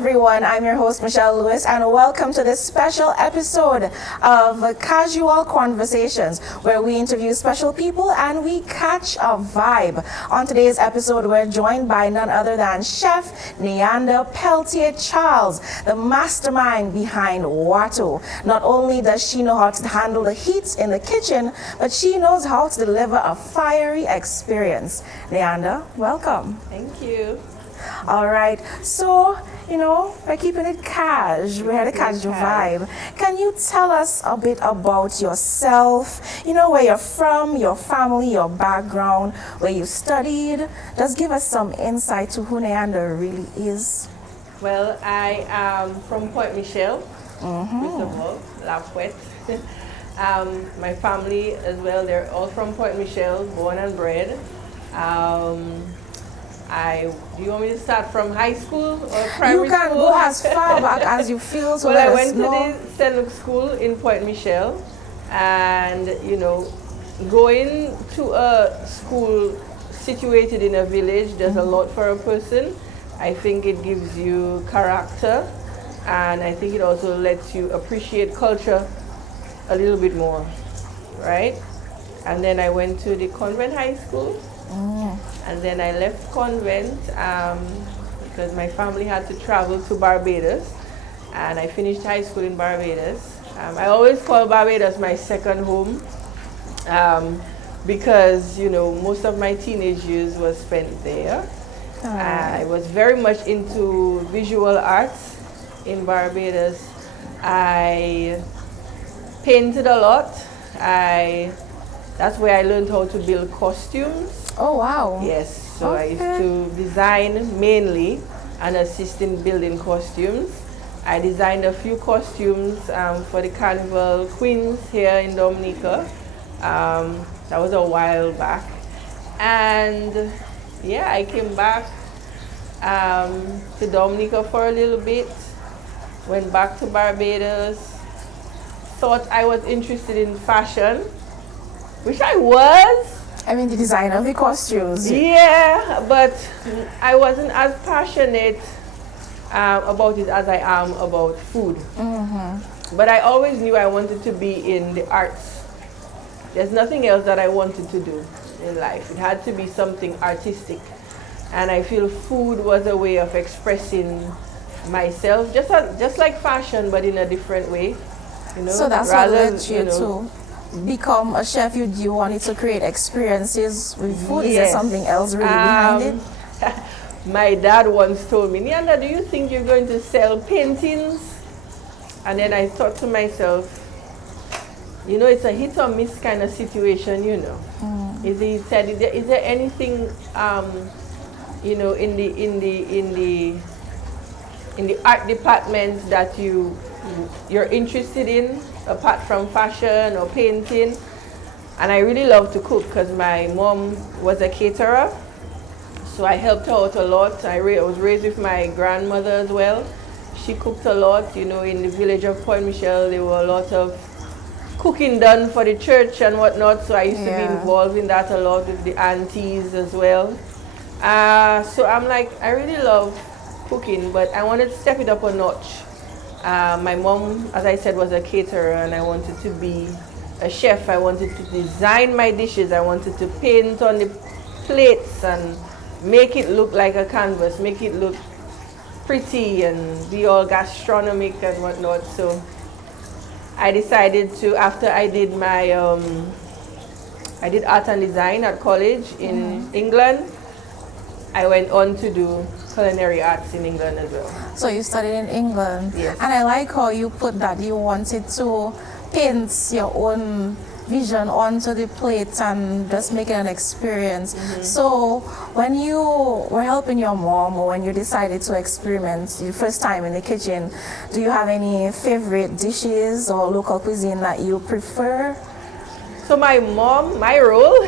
everyone, I'm your host Michelle Lewis and welcome to this special episode of Casual Conversations where we interview special people and we catch a vibe. On today's episode we're joined by none other than Chef Nyanda Peltier Charles, the mastermind behind WATO. Not only does she know how to handle the heat in the kitchen, but she knows how to deliver a fiery experience. Nyanda, welcome. Thank you. All right, so, we're keeping it cash. We had a casual vibe. Can you tell us a bit about yourself? Where you're from, your family, your background, where you studied. Just give us some insight to who Nyanda really is. Well, I am from Point Michelle, first of all, La Fouette. My family as well, they're all from Point Michelle, born and bred. Do you want me to start from high school or primary school? You can go as far back as you feel. So well, I went to the St. Luke's School in Point Michelle, and going to a school situated in a village does a lot for a person. I think it gives you character, and I think it also lets you appreciate culture a little bit more, right? And then I went to the convent high school. And then I left convent because my family had to travel to Barbados, and I finished high school in Barbados. I always call Barbados my second home because most of my teenage years was spent there. I was very much into visual arts in Barbados. I painted a lot. That's where I learned how to build costumes. Oh, wow. Yes, so I used to design mainly and assist in building costumes. I designed a few costumes for the Carnival Queens here in Dominica. That was a while back. And yeah, I came back to Dominica for a little bit, went back to Barbados, thought I was interested in fashion, which I was. I mean, the design of the costumes. Yeah, but I wasn't as passionate about it as I am about food. But I always knew I wanted to be in the arts. There's nothing else that I wanted to do in life. It had to be something artistic. And I feel food was a way of expressing myself, just like fashion, but in a different way. So that's what led you to become a chef. You wanted to create experiences with food. Yes. Is there something else really behind it? My dad once told me, Nyanda, do you think you're going to sell paintings? And then I thought to myself, it's a hit or miss kind of situation, He said, is there anything, in the art department that you're interested in, apart from fashion or painting? And I really love to cook because my mom was a caterer, so I helped her out a lot. I was raised with my grandmother as well. She cooked a lot. In the village of Point Michelle, there were a lot of cooking done for the church and whatnot, so I used to be involved in that a lot with the aunties as well. So I'm like, I really love cooking, but I wanted to step it up a notch. My mom, as I said, was a caterer, and I wanted to be a chef. I wanted to design my dishes. I wanted to paint on the plates and make it look like a canvas, make it look pretty and be all gastronomic and whatnot. So I decided to, after I did my, I did art and design at college in England, I went on to do culinary arts in England as well. So you studied in England? Yes. And I like how you put that you wanted to paint your own vision onto the plate and just make it an experience. So when you were helping your mom or when you decided to experiment your first time in the kitchen, do you have any favorite dishes or local cuisine that you prefer? So my role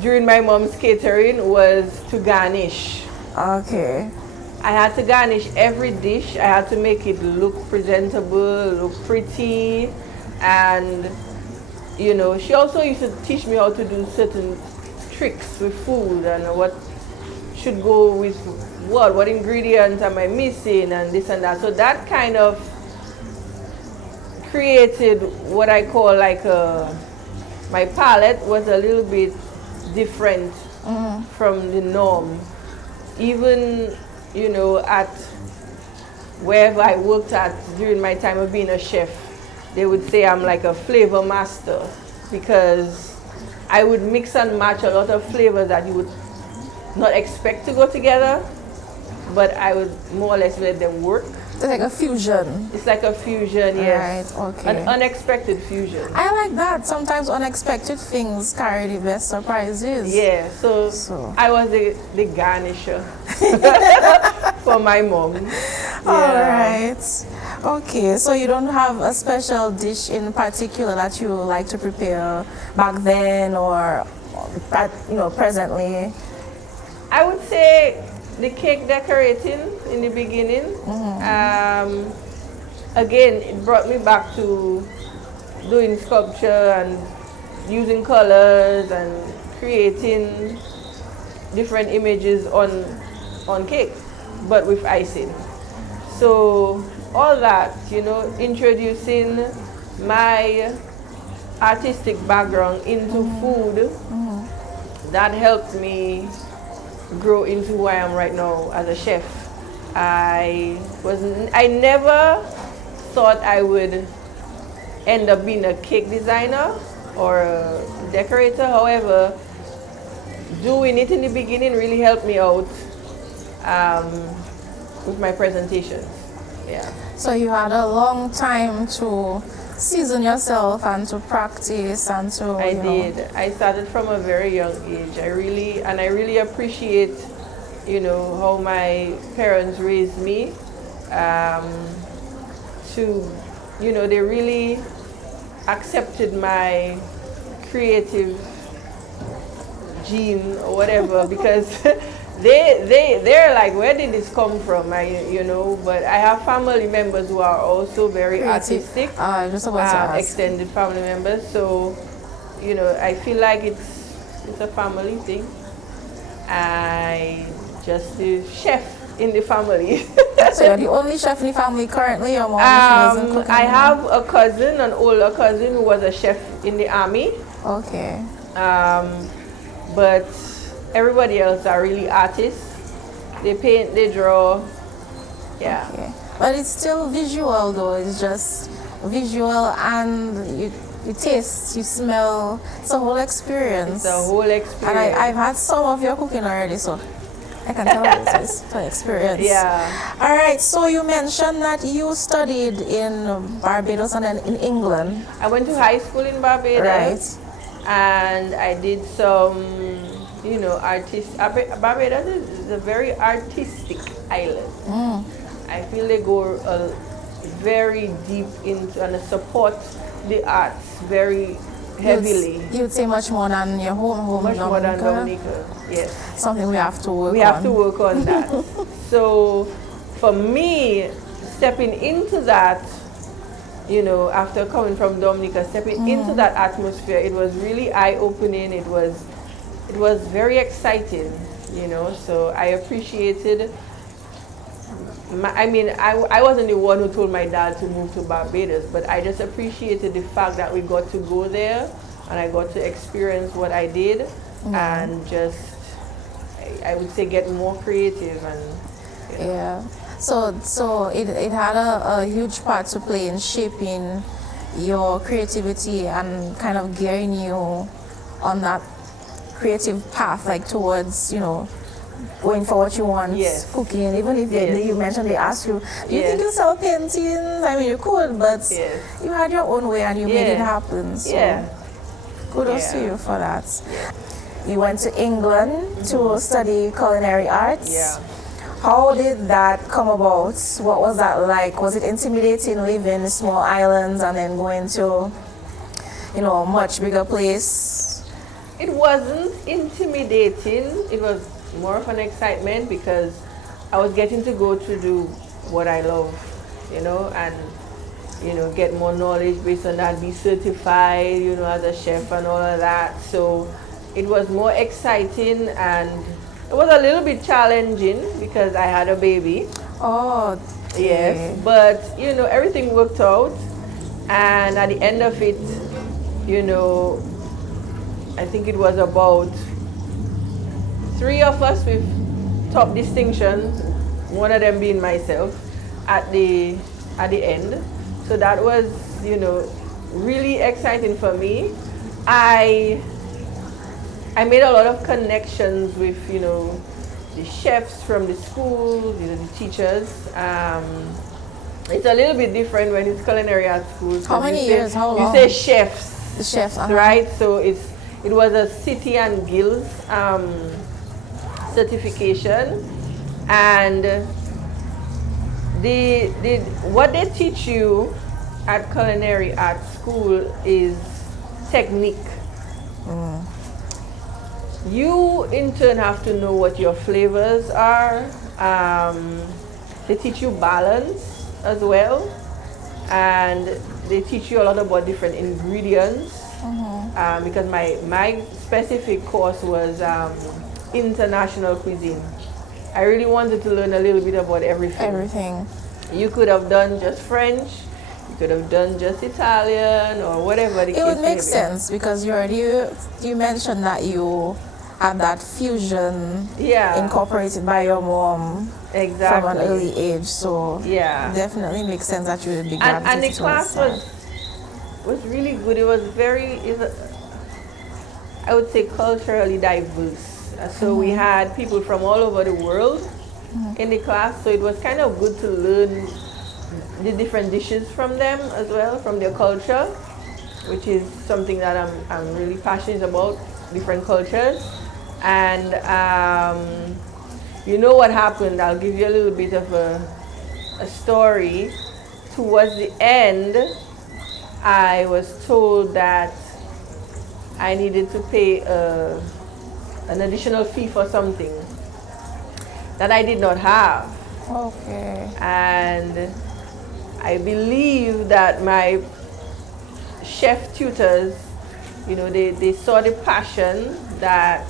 during my mom's catering was to garnish. Okay. I had to garnish every dish. I had to make it look presentable, look pretty, and she also used to teach me how to do certain tricks with food and what should go with what ingredients am I missing, and this and that. So that kind of created what I call like my palette was a little bit different from the norm. Even, you know, at wherever I worked at during my time of being a chef, they would say I'm like a flavor master, because I would mix and match a lot of flavors that you would not expect to go together, but I would more or less let them work. It's like a fusion. It's like a fusion, yes. Right, okay. An unexpected fusion. I like that. Sometimes unexpected things carry the best surprises. Yeah, so I was the garnisher for my mom. Yeah. All right. Okay, so you don't have a special dish in particular that you like to prepare back then or presently? I would say the cake decorating in the beginning. Again, it brought me back to doing sculpture and using colors and creating different images on cake, but with icing. So all that, you know, introducing my artistic background into food, that helped me grow into who I am right now as a chef. I never thought I would end up being a cake designer or a decorator. However, doing it in the beginning really helped me out with my presentations. Yeah. So you had a long time to season yourself and to practice and to. I did. I started from a very young age. I really appreciate, you know, how my parents raised me. You know, they really accepted my creative gene or whatever, because they're like, where did this come from? You know, but I have family members who are also very artistic. Just about to ask. Extended family members. So, you know, I feel like it's a family thing. I just the chef in the family. So you're the only chef in the family currently? Your mom doesn't cook I anymore? have a cousin, an older cousin, who was a chef in the army. Okay. But everybody else are really artists. They paint, they draw. Yeah. Okay. But it's still visual though. It's just visual, and you taste, you smell. It's a whole experience. It's a whole experience. And I've had some of your cooking already, so I can tell it's an experience. Yeah. All right. So you mentioned that you studied in Barbados and then in England. I went to high school in Barbados. Right. And I did some, you know, Barbados is a very artistic island. I feel they go very deep into and support the arts very heavily. You'd say much more than your home Much more than Dominica? Dominica, yes. Something we have to work on. We have to work on that. So for me, stepping into that, you know, after coming from Dominica, stepping into that atmosphere, it was really eye-opening. It was very exciting, you know. So I appreciated. I wasn't the one who told my dad to move to Barbados, but I just appreciated the fact that we got to go there and I got to experience what I did and just, I would say, get more creative and. You know. Yeah. So it had a huge part to play in shaping your creativity and kind of gearing you on that creative path, like towards, you know, going for what you want, Yes. cooking. Even if you mentioned they asked you, do you think you sell paintings? I mean, you could, but you had your own way and you made it happen. So kudos to you for that. You went to England to study culinary arts. Yeah. How did that come about? What was that like? Was it intimidating living in small islands and then going to, you know, a much bigger place? It wasn't intimidating. It was more of an excitement because I was getting to go to do what I love, you know, and, you know, get more knowledge based on that, be certified, you know, as a chef and all of that. So it was more exciting, and It was a little bit challenging because I had a baby. Oh, Yes, but you know, everything worked out, and at the end of it, you know, I think it was about 3 of us with top distinction, one of them being myself at the end. So that was, you know, really exciting for me. I made a lot of connections with, you know, the chefs from the school, you know, the teachers. It's a little bit different when it's culinary at school. How many years? How long? You say chefs. The chefs, right? So it was a City and Guilds certification, and what they teach you at culinary at school is technique. You in turn have to know what your flavors are. They teach you balance as well, and they teach you a lot about different ingredients. Because my specific course was international cuisine. I really wanted to learn a little bit about everything. You could have done just French, you could have done just Italian, or whatever the case may be. It would make sense because you mentioned that you had that fusion incorporated by your mom from an early age, so definitely makes sense that you would be gravitated and the class was really good. It was I would say culturally diverse. So we had people from all over the world in the class, so it was kind of good to learn the different dishes from them as well, from their culture, which is something that I'm really passionate about, different cultures. And you know what happened? I'll give you a little bit of a story. Towards the end, I was told that I needed to pay an additional fee for something that I did not have. Okay. And I believe that my chef tutors, you know, they saw the passion that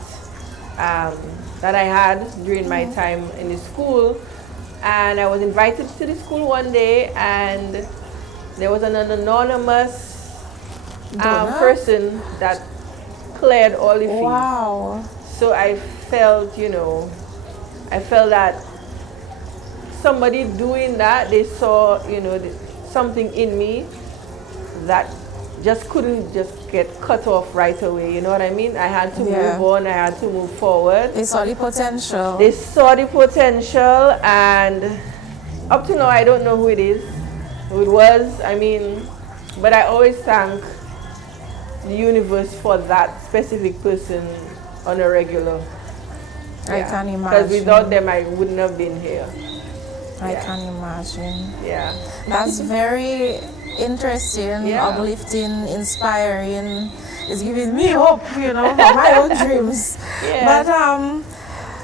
that I had during my time in the school. And I was invited to the school one day, and there was an anonymous person that cleared all the fees. Wow. So I felt, you know, that somebody doing that, they saw, you know, something in me that just couldn't just get cut off right away. You know what I mean? I had to move on. I had to move forward. They saw the potential. They saw the potential, and up to now, I don't know who it is, who it was. I mean, but I always thank the universe for that specific person on a regular. I can imagine. Because without them, I wouldn't have been here. I can imagine. Yeah. That's very interesting, uplifting, inspiring. It's giving me hope, you know, for my own dreams. But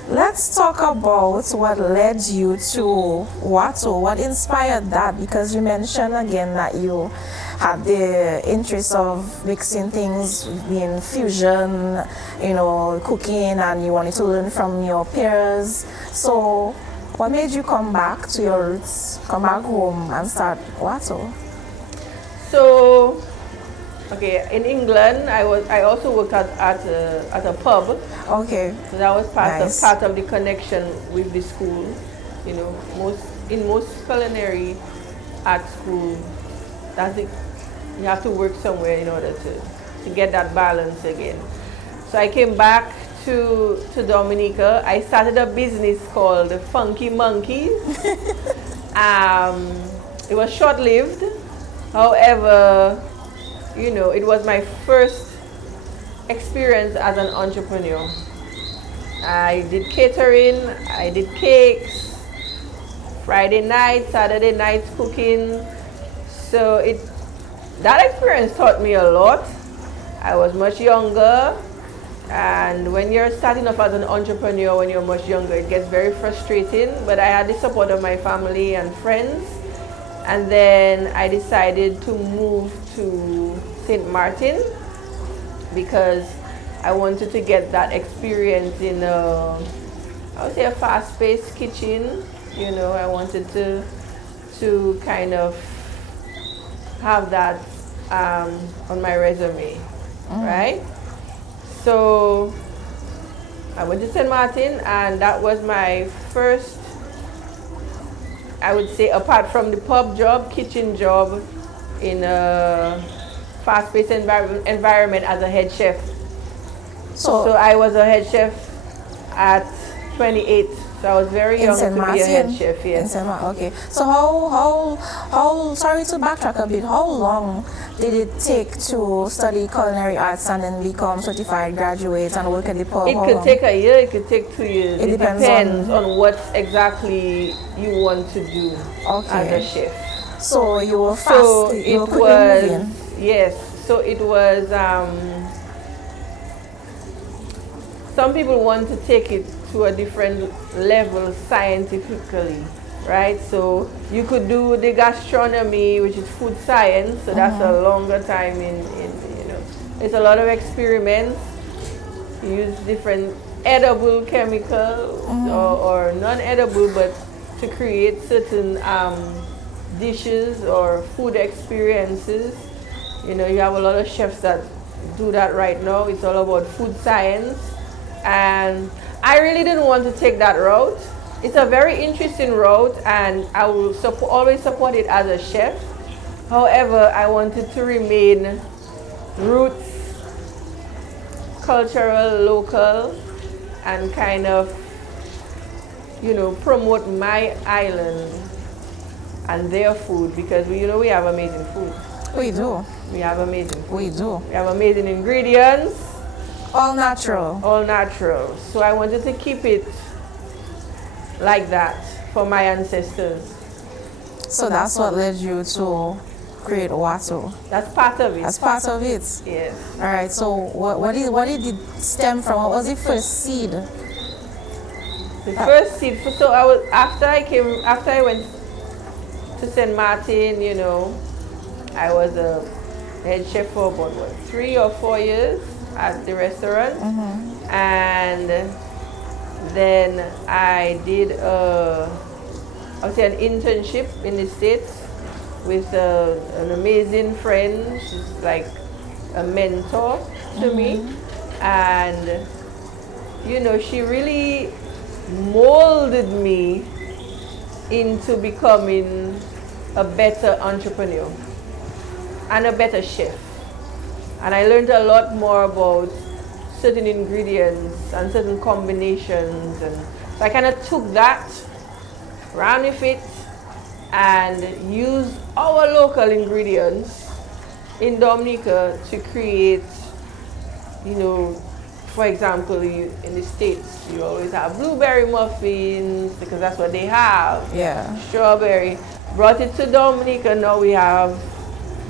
let's talk about what led you to WATO. What inspired that? Because you mentioned again that you had the interest of mixing things, being fusion, you know, cooking, and you wanted to learn from your peers. So what made you come back to your roots, come back home and start WATO? So, okay, in England, I also worked at a pub. Okay. So that was part of the connection with the school. You know, in most culinary at school, that's it. You have to work somewhere in order to get that balance again. So I came back to Dominica. I started a business called Funky Monkeys. It was short-lived. However, you know, it was my first experience as an entrepreneur. I did catering, I did cakes, Friday nights, Saturday nights cooking. So that experience taught me a lot. I was much younger, and when you're starting off as an entrepreneur when you're much younger, it gets very frustrating, but I had the support of my family and friends. And then I decided to move to St. Martin because I wanted to get that experience in I would say a fast-paced kitchen. You know, I wanted to kind of have that on my resume, right? So I went to St. Martin, and that was my first, I would say, apart from the pub job, kitchen job in a fast-paced environment as a head chef. So I was a head chef at 28. So I was very young to be a head chef, yes. Okay. So how, sorry to backtrack a bit, how long did it take to study culinary arts and then become certified graduate and work at the pub? It could take a year, it could take 2 years. It depends on what exactly you want to do as a chef. So you were fast, you were quickly moving? Yes, so it was, some people want to take it to a different level scientifically, right? So you could do the gastronomy, which is food science, so that's a longer time in you know, it's a lot of experiments. You use different edible chemicals or non-edible, but to create certain dishes or food experiences. You know, you have a lot of chefs that do that right now. It's all about food science. And I really didn't want to take that route. It's a very interesting route, and I will always support it as a chef. However, I wanted to remain roots, cultural, local, and kind of, you know, promote my island and their food, because we have amazing food. We do. We have amazing food. We do. We have amazing ingredients. All natural. All natural. So I wanted to keep it like that for my ancestors. So that's what led you to create WATO. That's part of it. That's part of it. Yes. All right. So what did it stem from? What was the first seed? The first seed. So after I went to St. Martin, you know, I was a head chef for about 3 or 4 years at the restaurant, and then I did I would say an internship in the States with an amazing friend. She's like a mentor to me, and you know, she really molded me into becoming a better entrepreneur and a better chef. And I learned a lot more about certain ingredients and certain combinations. And so I kind of took that, ran with it, and used our local ingredients in Dominica to create, you know, for example, in the States, you always have blueberry muffins because that's what they have. Yeah. Strawberry. Brought it to Dominica, now we have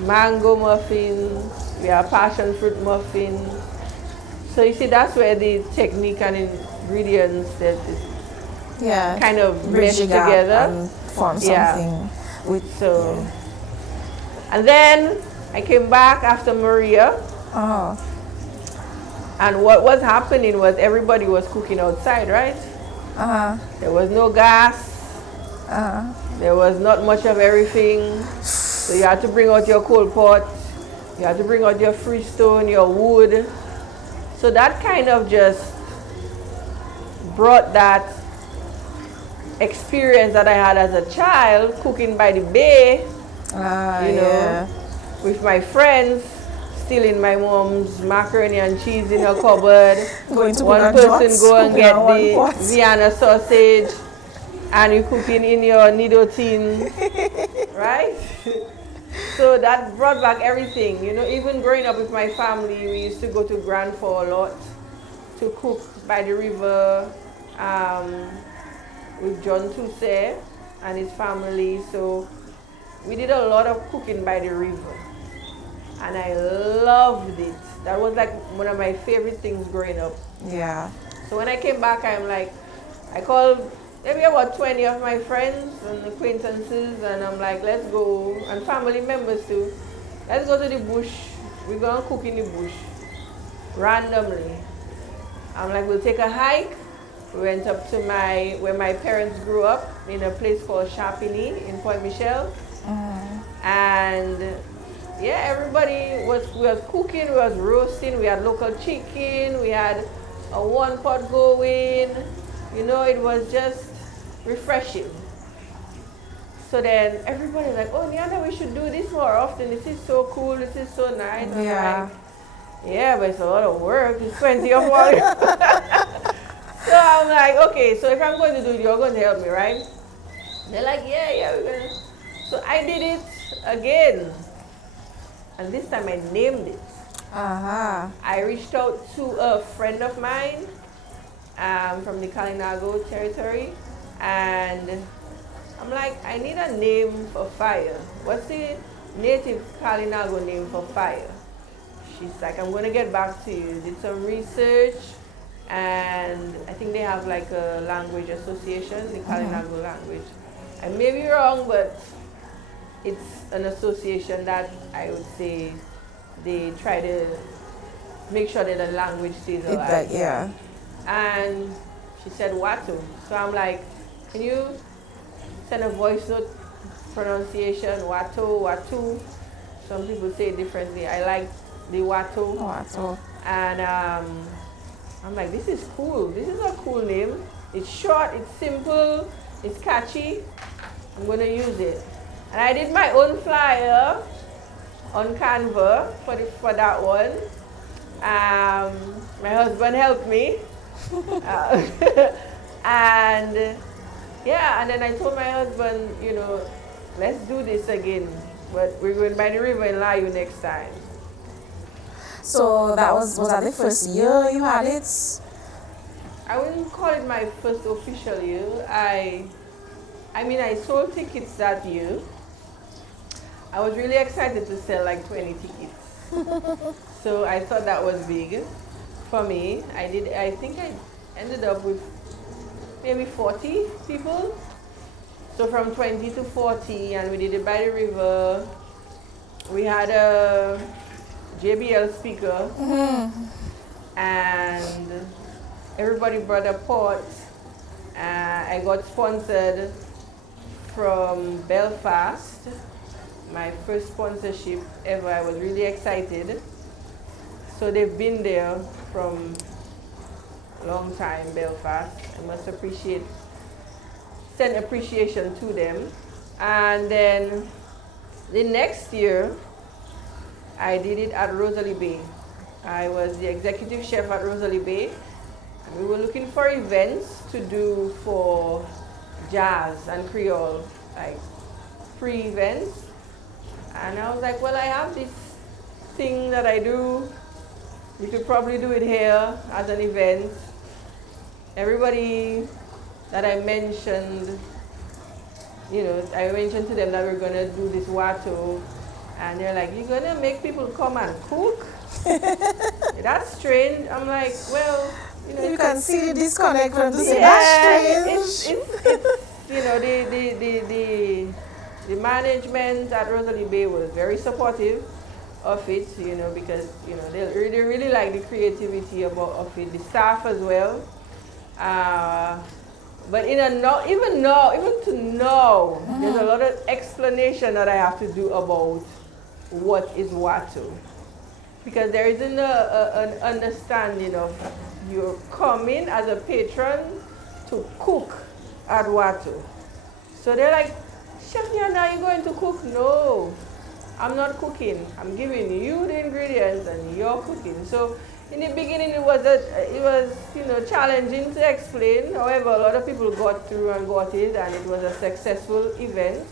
mango muffins. We have passion fruit muffins. So you see, that's where the technique and ingredients that is kind of meshed together and form something. And then I came back after Maria. And what was happening was everybody was cooking outside, right? There was no gas. There was not much of everything. So you had to bring out your coal pot. You had to bring out your freestone, your wood. So that kind of just brought that experience that I had as a child, cooking by the bay, you know, with my friends, stealing my mom's macaroni and cheese in her cupboard. Going to one person go and get the Vienna sausage, and you cooking in your nido tin, right? So that brought back everything, you know. Even growing up with my family, we used to go to Grand Fort a lot to cook by the river with John Toussaint and his family. So we did a lot of cooking by the river, and I loved it. That was like one of my favorite things growing up. Yeah. So when I came back, I called maybe about 20 of my friends and acquaintances, and I'm like, let's go, and family members too. Let's go to the bush. We're gonna cook in the bush randomly. I'm like, we'll take a hike We went up to where my parents grew up, in a place called Champigny in Point Michel. And yeah, everybody we was cooking, we was roasting, we had local chicken, we had a one pot going. You know, it was just refreshing. So then everybody was like, oh, Nyanda, we should do this more often. This is so cool, this is so nice. Yeah. Yeah, but it's a lot of work. It's 20 of work. So I'm like, okay, so if I'm going to do it, you're going to help me, right? They're like, yeah, we're going to. So I did it again. And this time I named it. I reached out to a friend of mine from the Kalinago territory. And I'm like, I need a name for fire. What's the native Kalinago name for fire? She's like, I'm going to get back to you. Did some research, and I think they have like a language association, the Kalinago language. I may be wrong, but it's an association that I would say they try to make sure that the language stays alive. Yeah. And she said WATO. So I'm like, can you send a voice note pronunciation, WATO, WATO? Some people say it differently. I like the WATO. WATO. And I'm like, this is cool. This is a cool name. It's short, it's simple, it's catchy. I'm going to use it. And I did my own flyer on Canva for that one. My husband helped me. And yeah, and then I told my husband, you know, let's do this again. But we're going by the river in Layu next time. So was that the first year you had it? I wouldn't call it my first official year. I mean, I sold tickets that year. I was really excited to sell like 20 tickets. So I thought that was big for me. I think I ended up with maybe 40 people. So from 20 to 40, and we did it by the river. We had a JBL speaker, and everybody brought a pot. I got sponsored from Belfast, my first sponsorship ever. I was really excited. So they've been there from a long time, Belfast. I must send appreciation to them. And then the next year, I did it at Rosalie Bay. I was the executive chef at Rosalie Bay. And we were looking for events to do for jazz and Creole, like free events. And I was like, well, I have this thing that I do. We could probably do it here as an event. Everybody that I mentioned, you know, I mentioned to them that we're going to do this WATO. And they're like, you're going to make people come and cook? That's strange. I'm like, well, you know. You can see the disconnect from the that's strange. It's you know, the management at Rosalie Bay was very supportive of it, you know, because, you know, they really like the creativity of it, the staff as well. But even to know, there's a lot of explanation that I have to do about what is WATO. Because there isn't an understanding of you're coming as a patron to cook at WATO. So they're like, Chef Nyanda, are you going to cook? No, I'm not cooking. I'm giving you the ingredients and you're cooking. So in the beginning, it was you know, challenging to explain. However, a lot of people got through and got it, and it was a successful event.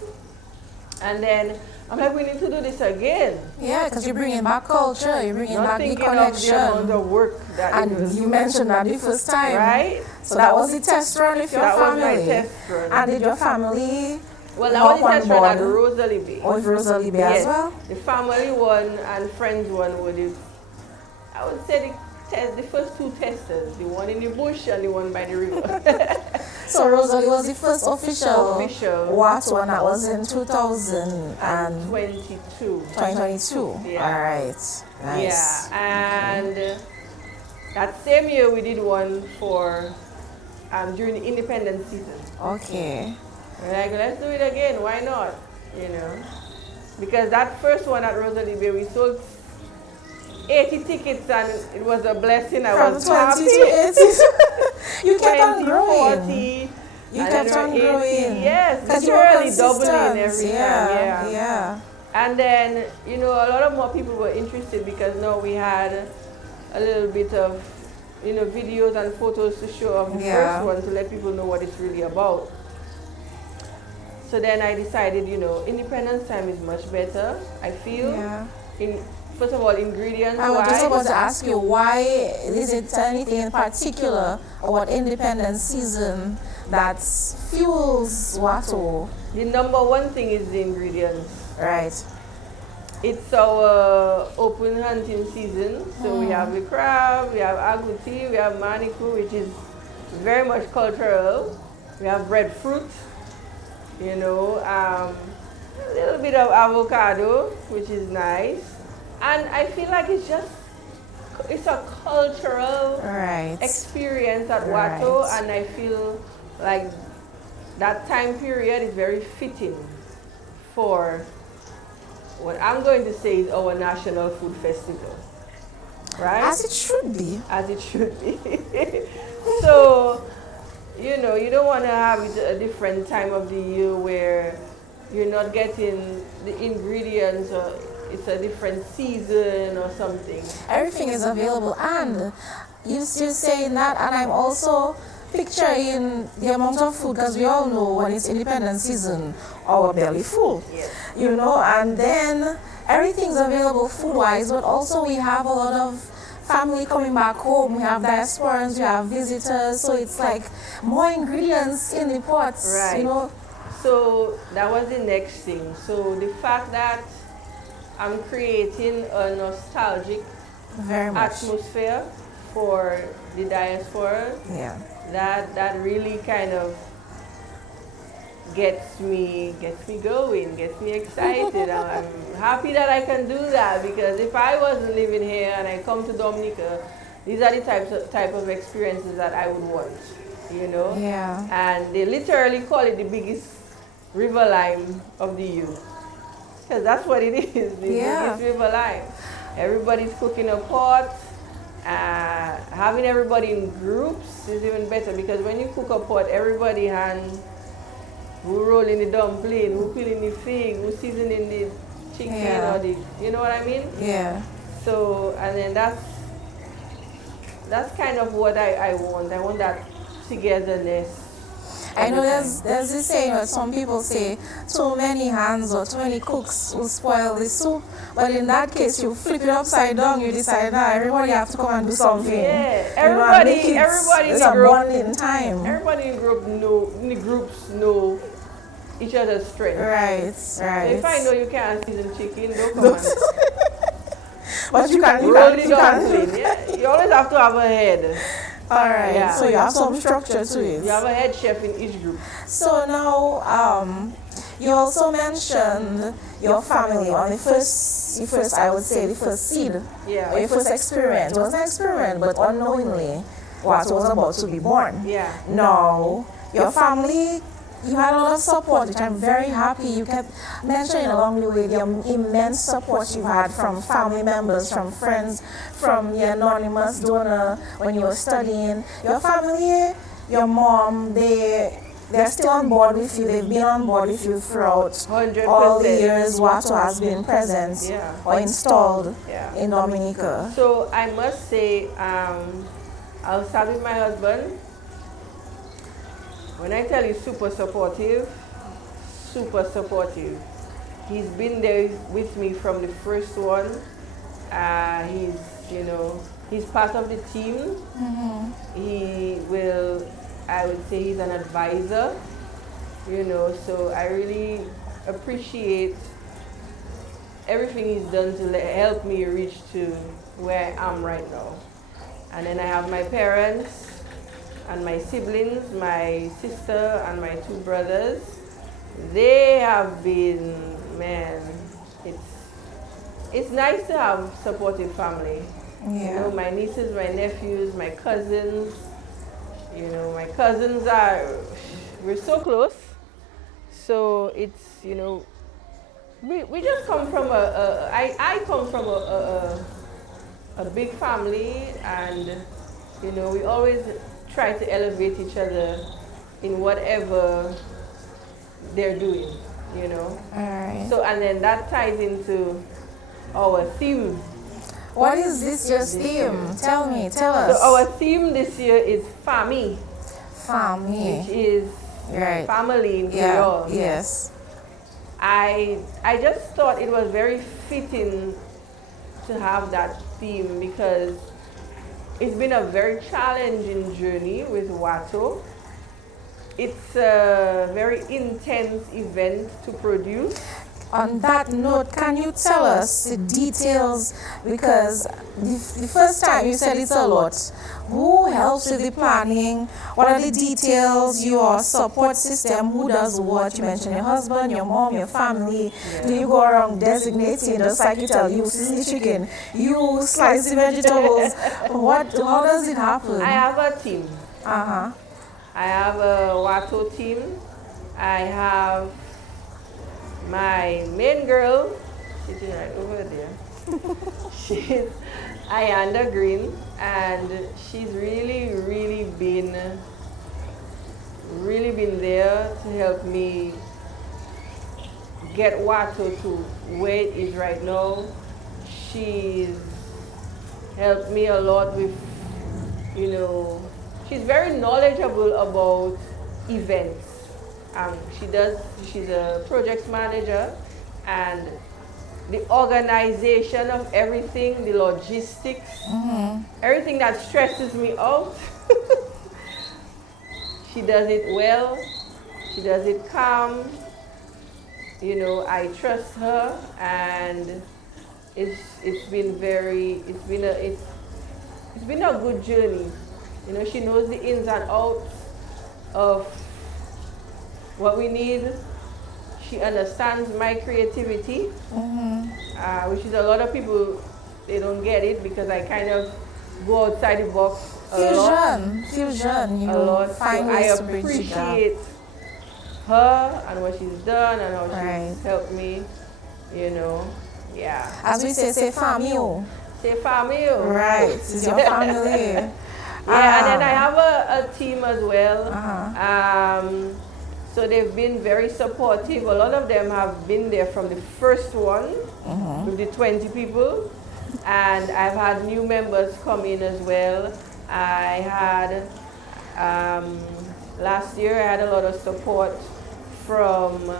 And then I'm like, we need to do this again. Yeah, because you're bringing back culture, you're bringing back the connection. Of the amount of work that and you mentioned that the first time. Right? So that was the test run with your family. That was my test run. And did your family? Well, that was the test run at Rosalie Bay. Oh, with Rosalie Bay as well? The family one and friends one were the, I would say the first two testers, the one in the bush and the one by the river. So Rosalie was the first official WATO, and that was in 2022. 2022. Yeah. All right. Nice. Yeah, and that same year we did one for during the independence season. Okay. We're like, let's do it again. Why not? You know, because that first one at Rosalie Bay, we sold 80 tickets, and it was a blessing. I From was 20 happy. to 80. You kept on 20, growing. 40. You kept on growing. Yes, because you were literally doubling every time. Yeah. And then, you know, a lot of more people were interested because now we had a little bit of, you know, videos and photos to show of the first one to let people know what it's really about. So then I decided, you know, Independence Time is much better, I feel. Yeah. First of all, ingredients. I was just about to ask you, why is it anything in particular about Independence season that fuels WATO? The number one thing is the ingredients. Right. It's our open hunting season. So we have the crab, we have agouti, we have maniku, which is very much cultural. We have breadfruit, you know, a little bit of avocado, which is nice. And I feel like it's a cultural experience at WATO, and I feel like that time period is very fitting for what I'm going to say is our National Food Festival, right? As it should be. As it should be. So, you know, you don't want to have it a different time of the year where you're not getting the ingredients, or it's a different season or something. Everything is available, and you're still saying that, and I'm also picturing the amount of food, because we all know when it's independence season, our belly full. Yes. You know, and then everything's available food-wise, but also we have a lot of family coming back home. We have diasporans, we have visitors, so it's like more ingredients in the pots, you know. So that was the next thing. So the fact that I'm creating a nostalgic atmosphere for the diaspora, that really kind of gets me going, gets me excited. I'm happy that I can do that, because if I wasn't living here and I come to Dominica, these are the type of experiences that I would want, you know? Yeah. And they literally call it the biggest river lime of the youth. Because that's what it is, the biggest river lime. Everybody's cooking a pot. Having everybody in groups is even better, because when you cook a pot, everybody who rolling the dumpling, who peeling the fig, who seasoning the chicken or the, you know what I mean? Yeah. So, and then that's kind of what I want. I want that togetherness. I know there's this saying that some people say too many hands or too many cooks will spoil the soup, but in that case you flip it upside down, you decide that everybody have to come and do something. Yeah, everybody in the group, bonding time. Everybody in the groups know each other's strength. Right. So if I know you can't season chicken, don't come and but you can roll the dumpling. Yeah, you always have to have a head. All right, so you have some structure to it. You have a head chef in each group. So now, you also mentioned your family on the first I would say the first seed, or your first experiment. It was an experiment, but unknowingly, WATO was about to be born. Yeah. Now, your family, you had a lot of support, which I'm very happy. You kept mentioning along the way the immense support you had from family members, from friends, from the anonymous donor when you were studying. Your family, your mom, they're still on board with you. They've been on board with you throughout 100%. all the years WATO has been present or installed in Dominica. So I must say, I'll start with my husband. When I tell you super supportive, he's been there with me from the first one. He's part of the team. I would say he's an advisor, you know, so I really appreciate everything he's done to help me reach to where I am right now. And then I have my parents, and my siblings, my sister and my two brothers. They have been, man, it's nice to have supportive family. You know, my nieces, my nephews, my cousins, You know, my cousins we're so close. So it's, you know, we just come from I come from a big family, and, you know, we always try to elevate each other in whatever they're doing, you know. All right. So, and then that ties into our theme. What is this year's theme? Tell us. So our theme this year is Fami, Family. which is Right. family in Yeah. Creole. Yes. I just thought it was very fitting to have that theme because it's been a very challenging journey with WATO. It's a very intense event to produce. On that note, can you tell us the details? Because the first time you said it's a lot. Who helps with the planning? What are the details? Your support system? Who does what? You mentioned your husband, your mom, your family. Yeah. Do you go around designating, just like you tell you season the chicken, you slice the vegetables? How does it happen? I have a team. Uh-huh. I have a WATO team. I have my main girl, sitting right over there. She's Nyanda Green, and she's really been there to help me get WATO to where it is right now. She's helped me a lot with, you know, she's very knowledgeable about events. She's a project manager, and the organization of everything, the logistics, everything that stresses me out, she does it well, she does it calm. You know, I trust her, and it's been a good journey. You know, she knows the ins and outs of what we need. She understands my creativity, which is a lot of people, they don't get it because I kind of go outside the box Fusion. You a lot. find So I ways to bridge the gap. appreciate her and what she's done and how Right. she's helped me, you know. Yeah. As we say family. Say family. Right, it's your family. Yeah, and then I have a team as well. So they've been very supportive. A lot of them have been there from the first one with the 20 people. And I've had new members come in as well. I had, last year I had a lot of support from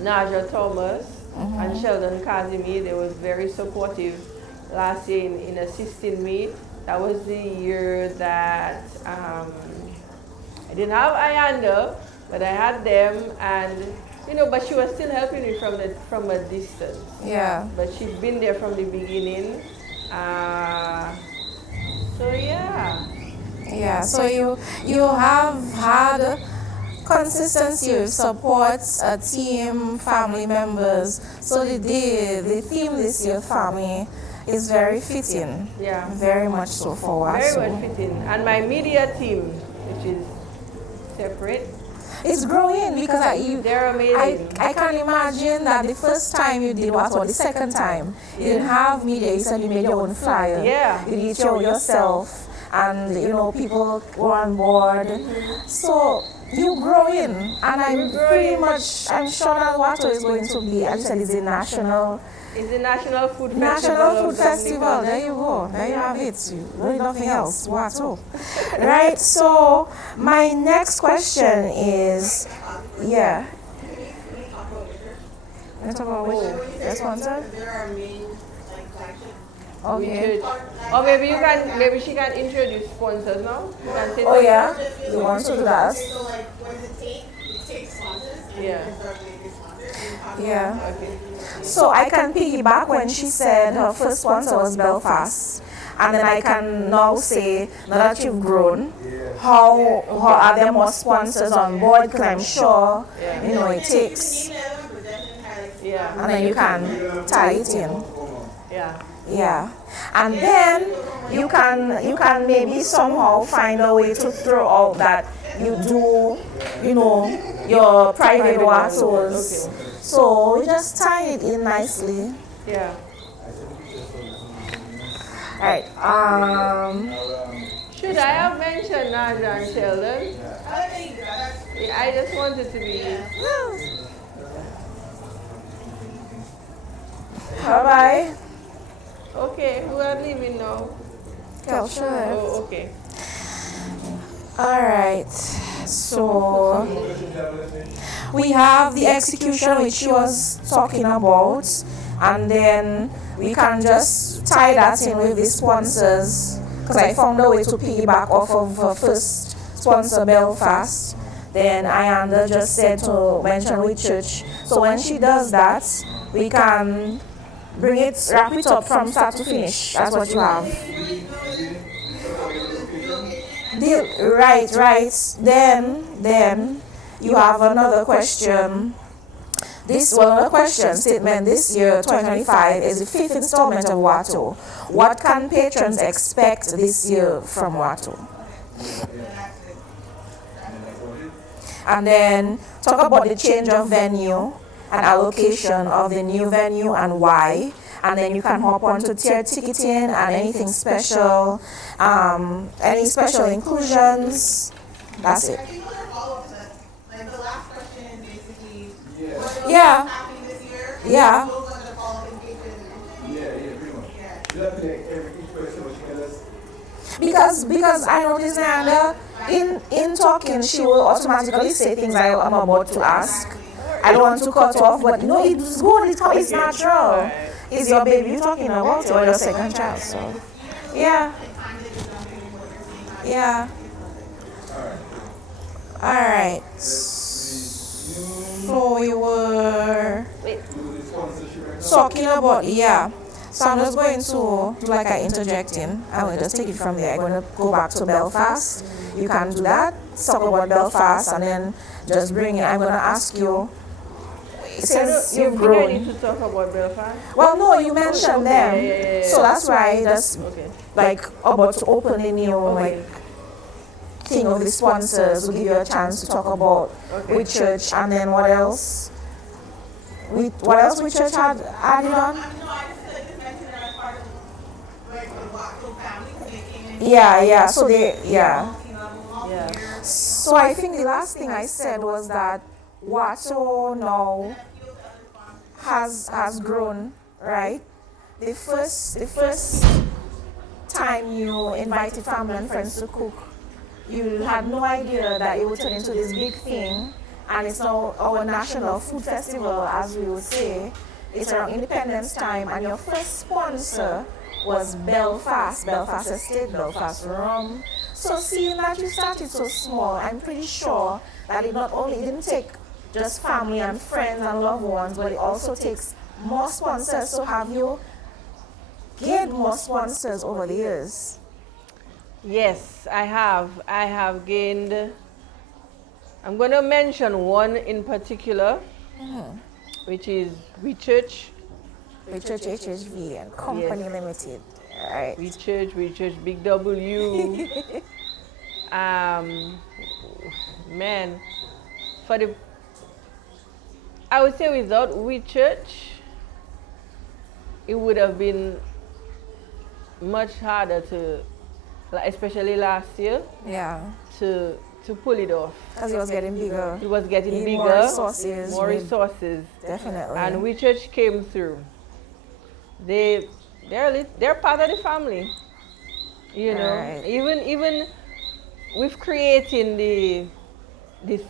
Naja Thomas and Sheldon Kazimi. They were very supportive last year in assisting me. That was the year that I didn't have Nyanda, but I had them, and you know, but she was still helping me from a distance. Yeah. But she's been there from the beginning. So yeah. Yeah. So you have had consistency with supports, a team, family members. So the theme this year, family, is very fitting. Yeah. Very much so for us. Very much fitting. And my media team, which is separate. It's growing because They're amazing. I can imagine that the first time you did what, or the second time, you didn't have media, you said you made your own flyer. Yeah. You did it yourself, and you know, people were on board. So you're growing, and I'm sure that WATO is going to be, as you said, it's a national. It's the National Food Festival. National Food of Festival. Dominica. There you go. There you have it. You really nothing else. WATO. Right. So my next question is, yeah. Let's talk about which sponsor. There are main like flagship. Okay. Or maybe she can introduce sponsors now. You can say Oh yeah. You want to do that? So like, what does it take? It takes sponsors. And Yeah. you can start making sponsors. And talk Yeah. about Okay. So I can piggyback when she said her first sponsor was Belfast. And then I can now say, now that you've grown, how are there more sponsors on board? Because I'm sure, Yeah. you know, it takes, Name them, but then have like Yeah. and then you can tie it in. Yeah. Yeah, and then you can maybe somehow find a way to throw out that you do, your private WATOs. Okay. So we just tie it in nicely. Yeah. Right. Should I have mentioned Nyanda and Sheldon? Yeah, I just wanted to be. Bye bye. Okay, who are leaving now? Sure. Oh, okay. All right. So we have the execution which she was talking about, and then we can just tie that in with the sponsors, because I found a way to piggyback off of first sponsor Belfast. Then Nyanda just said to mention with church. So when she does that, we can wrap it up from start to finish. That's what you have. Right. Then you have another question. Another question statement this year, 2025, is the fifth installment of WATO. What can patrons expect this year from WATO? And then talk about the change of venue and allocation of the new venue and why. And then you can hop on to tiered ticketing and anything special, any special inclusions. That's it. I think what a follow-up to that, like the last question is basically, Yeah. happening this year? Yeah. Those are the follow-up in case you didn't mention. Yeah, pretty much. Yeah. You have to take each question what you can just. Because I noticed Nyanda, in talking, she will automatically say things I'm about to ask. I don't want to cut off, but no, it's good. It's natural. Is your baby you talking about or your second child? So, yeah. Yeah. All right. So we were talking about, yeah. So I'm just going to do like I interjecting. I will just take it from there. I'm going to go back to Belfast. You can do that. Talk about Belfast and then just bring it. I'm going to ask you. Since you've I grown. need to talk about Belfast. Well, no, you mentioned them. Yeah. So that's why that's Okay. like about to open a new like thing of the sponsors. Will give you a chance to talk about with church and then what else? What else with church had added on? No, I just feel like this mentioned that as part of like the WATO family, because they came in. Yeah. So they Yeah. So I think the last thing I said was that WATO now has grown, right? The first time you invited family and friends to cook, you had no idea that it would turn into this big thing, and it's now our national food festival, as we would say. It's around Independence time, and your first sponsor was Belfast Estate, Belfast Rum. So seeing that you started so small, I'm pretty sure that it didn't take just family and friends and loved ones, but it also takes more sponsors. So have you gained more sponsors over the years? Yes, I have. I have gained. I'm going to mention one in particular, which is We Church. We Church HHV and Company Yes. Limited. Right. We Church, Big W. Man, I would say without We Church, it would have been much harder to, like, especially last year, Yeah. to pull it off. Because it was getting bigger. It was getting Need bigger, more resources. more resources, Definitely. and We Church came through. They're part of the family, you know. Right. Even with creating the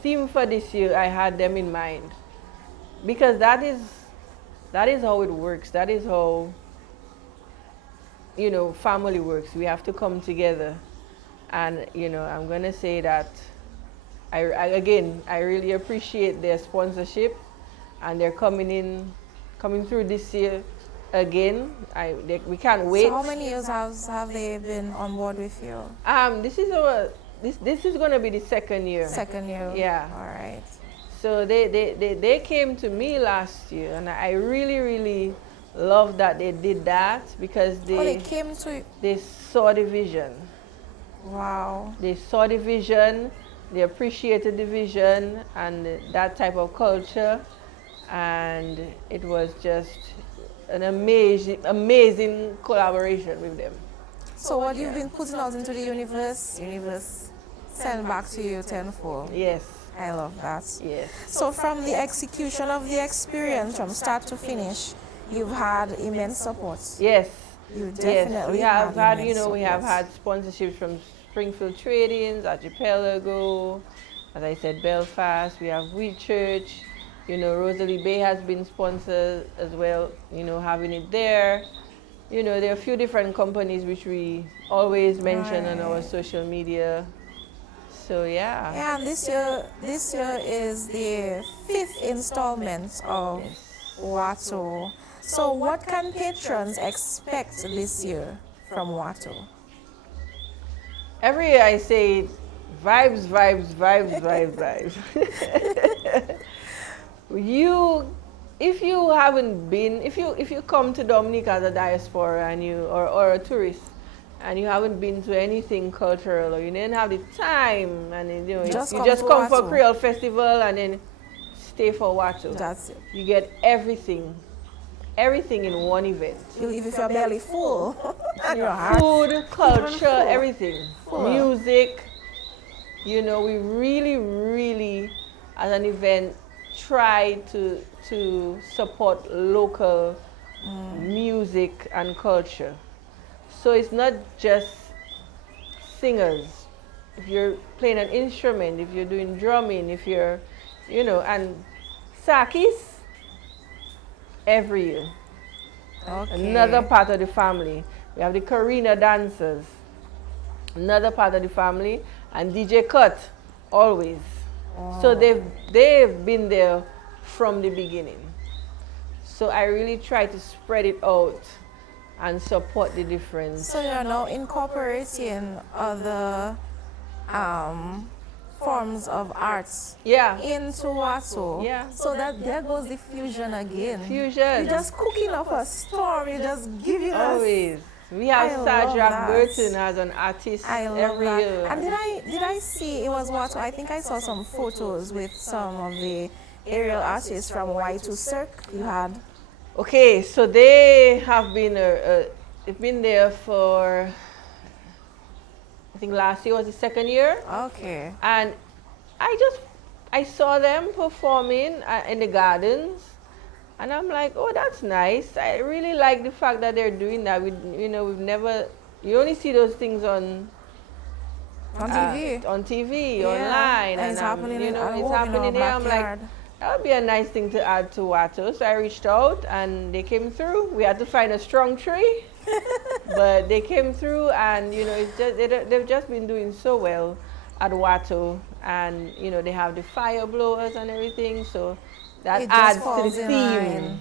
theme for this year, I had them in mind, because that is how it works. That is how, you know, family works. We have to come together, and you know, I'm gonna say that I really appreciate their sponsorship, and they're coming through this year again. We can't wait. So how many years have they been on board with you? This is gonna be the second year. Second year. Yeah. All right. So they came to me last year, and I really love that they did that because they came to. they saw the vision. Wow. They saw the vision, they appreciated the vision and that type of culture, and it was just an amazing collaboration with them. So what you've been putting out into the universe send back to you tenfold. Yes. I love that. Yes. So from the execution of the experience, from start to finish, you've had immense support. Yes. You definitely we have had, immense support. we have had sponsorships from Springfield Tradings, Archipelago, as I said, Belfast. We have We Church. Rosalie Bay has been sponsored as well, having it there. There are a few different companies which we always mention on our social media. So yeah. Yeah, and this year is the 5th installment of WATO. So what can patrons expect this year from WATO? Every year I say vibes, vibes, vibes, vibes, vibes. If you haven't been, if you come to Dominica as a diaspora and or a tourist and you haven't been to anything cultural or you didn't have the time and you just come for Creole Festival and then stay for WATO. That's it. You get everything in one event. You leave with your belly full and your heart. Food, culture, everything. Music. We really, really, as an event, try to support local music and culture. So it's not just singers. If you're playing an instrument, if you're doing drumming, if you're, and sakis, every year. Okay. Another part of the family. We have the Karina dancers, another part of the family, and DJ Cut, always. So they've been there from the beginning. So I really try to spread it out and support the difference. So you're now incorporating other forms of arts into WATO. Yeah. So that there goes the fusion again. Fusion. You're just cooking up a storm. You're just giving always. us. We have Sajak Burton as an artist every year. And did I see it was WATO? I think I saw some photos with some of the aerial artists from Y2 Cirque you had. Okay, so they have been they've been there for, I think last year was the 2nd year. Okay. And I saw them performing in the gardens, and I'm like, oh, that's nice. I really like the fact that they're doing that. We've never, you only see those things on TV, online, and it's happening. It's happening here. I'm like, that would be a nice thing to add to WATO. So I reached out and they came through. We had to find a strong tree, but they came through, and it's just, they've just been doing so well at WATO, and they have the fire blowers and everything, so that adds to the theme.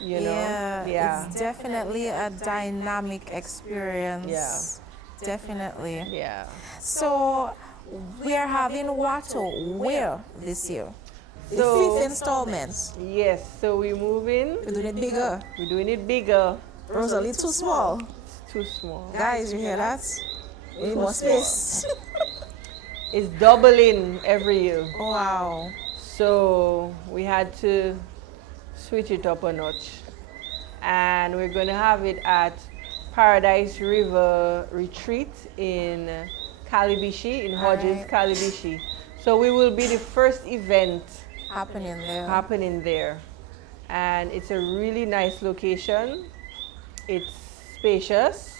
It's definitely a dynamic experience. Yeah. Definitely. Yeah. So we are having WATO where this year? The 5th installment. Yes, so we're moving. We're doing it bigger. We're doing it bigger. Rosalie, too small. It's too small. Guys, you hear that? We need more space. It's doubling every year. Wow. So we had to switch it up a notch. And we're going to have it at Paradise River Retreat in Calibishi, in Hodges, Calibishi. So we will be the first event happening there. And it's a really nice location. It's spacious.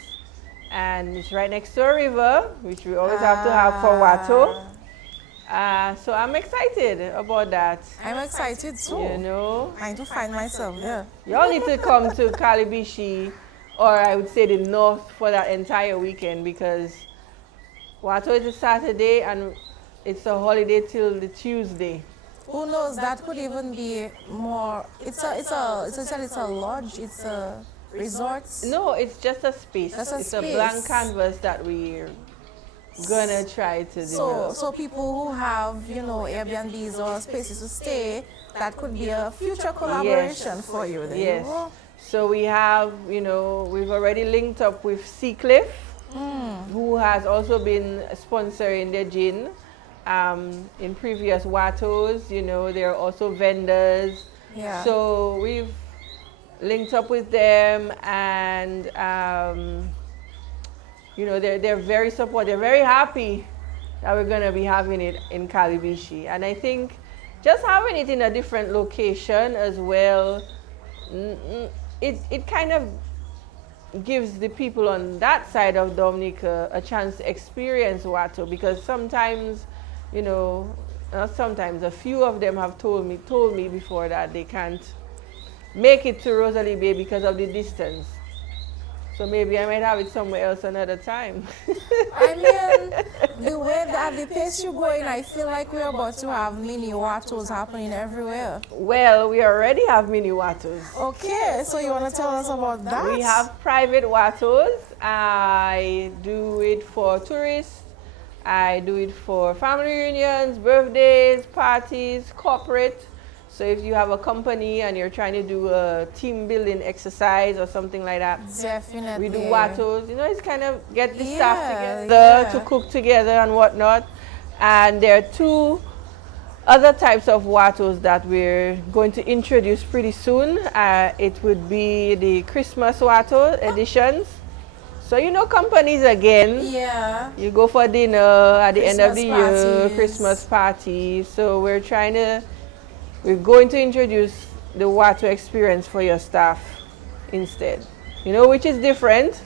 And it's right next to a river, which we always have to have for WATO. So I'm excited about that. I'm excited too. Trying to find myself there. You all need to come to Calibishi, or I would say the north, for that entire weekend, because WATO is a Saturday and it's a holiday till the Tuesday. Who knows? That could even be more. It's a lodge. It's a resort. No, it's just a space. It's a blank canvas that we're gonna try to develop. So people who have Airbnbs or spaces to stay, that could be a future collaboration for you. Then. Yes. So we have, you know, we've already linked up with Seacliff, who has also been sponsoring the gin. In previous WATOs, you know, they're also vendors. Yeah. So we've linked up with them, and you know, they're very supportive. They're very happy that we're going to be having it in Calibishi. And I think just having it in a different location as well, it kind of gives the people on that side of Dominica a chance to experience WATO, because sometimes, you know, not sometimes, a few of them have told me before that they can't make it to Rosalie Bay because of the distance. So maybe I might have it somewhere else another time. I mean, the way that the pace you're going, I feel like we're about to have mini WATOs happening everywhere. Well, we already have mini WATOs. Okay, so you want to tell us about that? We have private WATOs. I do it for tourists. I do it for family reunions, birthdays, parties, corporate. So if you have a company and you're trying to do a team building exercise or something like that, Definitely. we do WATOs. You know, it's kind of get the staff together to cook together and whatnot. And there are two other types of WATOs that we're going to introduce pretty soon. It would be the Christmas WATO editions. So, you know, companies again. Yeah. You go for dinner at the end of the Christmas year, parties. Christmas party. So we're going to introduce the WATO experience for your staff instead. You know, which is different.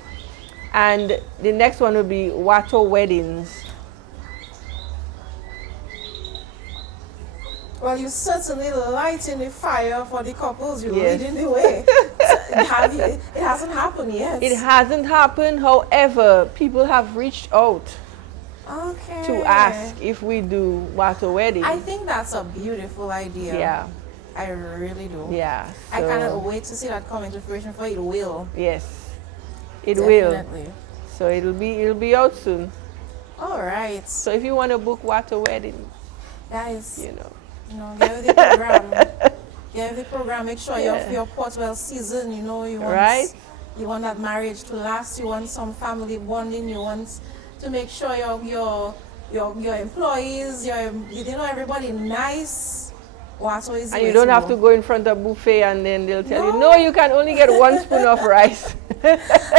And the next one will be WATO weddings. Well, you certainly lighting the fire for the couples. You're Yes. leading the way. It hasn't happened yet. It hasn't happened. However, people have reached out Okay. to ask if we do WATO weddings. I think that's a beautiful idea. Yeah. I really do. Yeah. I so- cannot wait to see that come into fruition, for it will. Yes. It will. Definitely. So it'll be out soon. All right. So if you want to book WATO wedding, Guys, you know. get with the program. Get with the program. Make sure your pot well seasoned. You know, you want, Right. you want that marriage to last. You want some family bonding. You want to make sure your employees, you know, everybody nice. WATO is the And you way don't to have go. to go in front of buffet and then they'll tell you, No. no, you can only get 1 spoon of rice.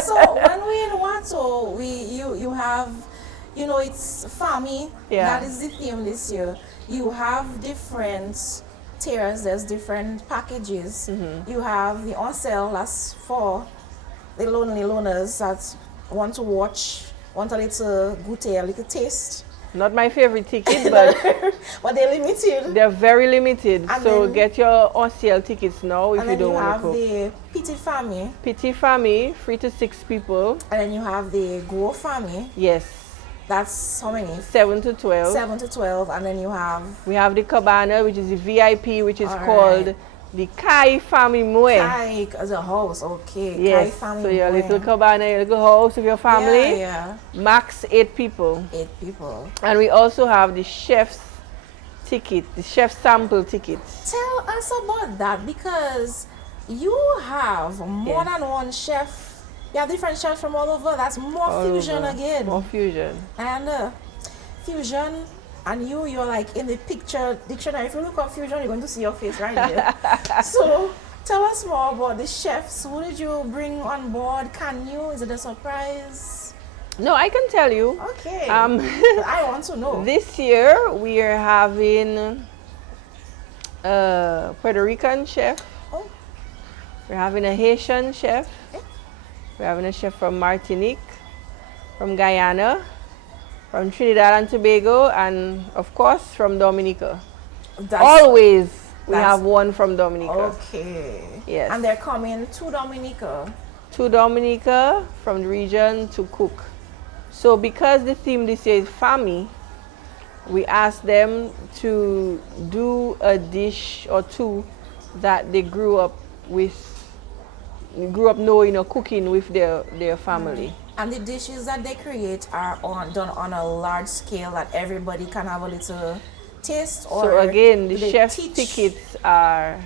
So when we in WATO, you have, you know, it's farming. Yeah. That is the theme this year. You have different tiers. There's different packages. You have the on sale. That's for the lonely loners that want to watch, want a little goûter, a little taste. Not my favorite ticket, but But they're limited. they're very limited. And So then- get your on sale tickets now if And you then don't you want to have cook. the petit famille, Petit family, 3 to 6 people. and then you have the gros famille. Yes. That's how many? 7 to 12. 7 to 12, and then you have We have the cabana, which is the VIP, which is All called right. the Kai Family Mue. Kai as a house, okay. Kai Yes. family. So your Mue. little cabana, your little house with your family. Yeah, Max 8 people. 8 people. And we also have the chef's ticket, the chef sample ticket. Tell us about that, because you have more Yes. than one chef. You have different chefs from all over. That's more All fusion over. again. More fusion. And fusion, and you're like in the picture dictionary. If you look up fusion, you're going to see your face right there. So tell us more about the chefs. Who did you bring on board? Can you? Is it a surprise? No, I can tell you. Okay. I want to know. This year we are having a Puerto Rican chef. Oh. We're having a Haitian chef. Okay. We're having a chef from Martinique, from Guyana, from Trinidad and Tobago, and of course from Dominica. That's- Always we that's- have one from Dominica. Okay. Yes. And they're coming to Dominica. To Dominica from the region to cook. So because the theme this year is family, we asked them to do a dish or two that they grew up knowing or cooking with their family. And the dishes that they create are done on a large scale that everybody can have a little taste. Or So again, the do they chef's teach? tickets are